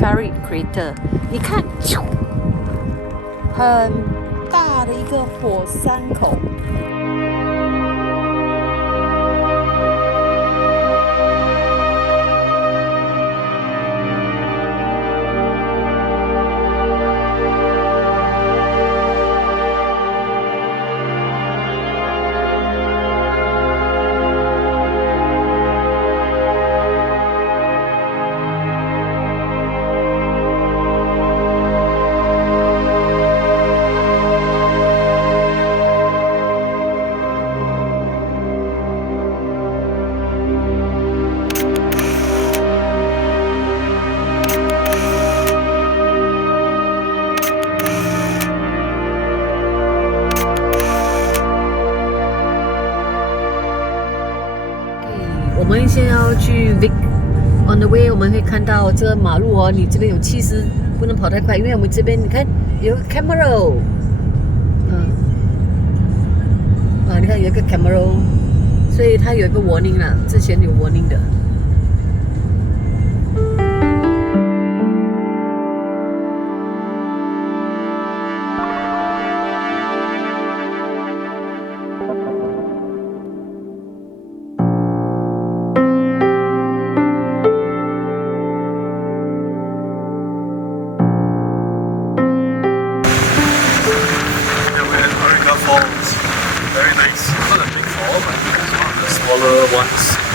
Kerid Crater， 你看，很大的一个火山口。我们现在要去 Vic，on the way 我们会看到这个马路哦，你这边有气势，不能跑太快，因为我们这边你看有个 camera， 你看有一个 camera， 所以它有一个 warning 啦，之前有 warning 的。Urriðafoss, very nice. Not a big fall, but it's one of the smaller ones.